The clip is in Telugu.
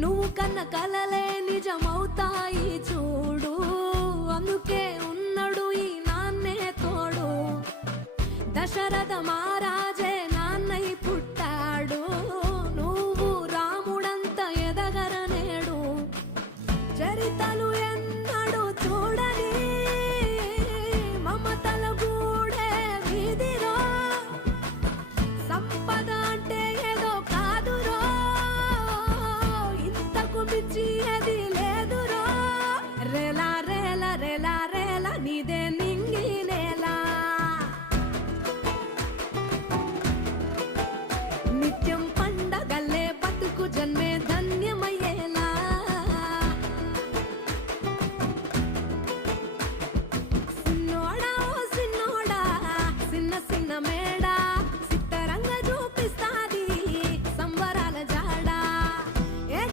నువ్వు కన్న కలలే నిజమవుతాయి చూడు, అందుకే ఉన్నాడు ఈ నాన్నే తోడు. దశరథ మహారాజు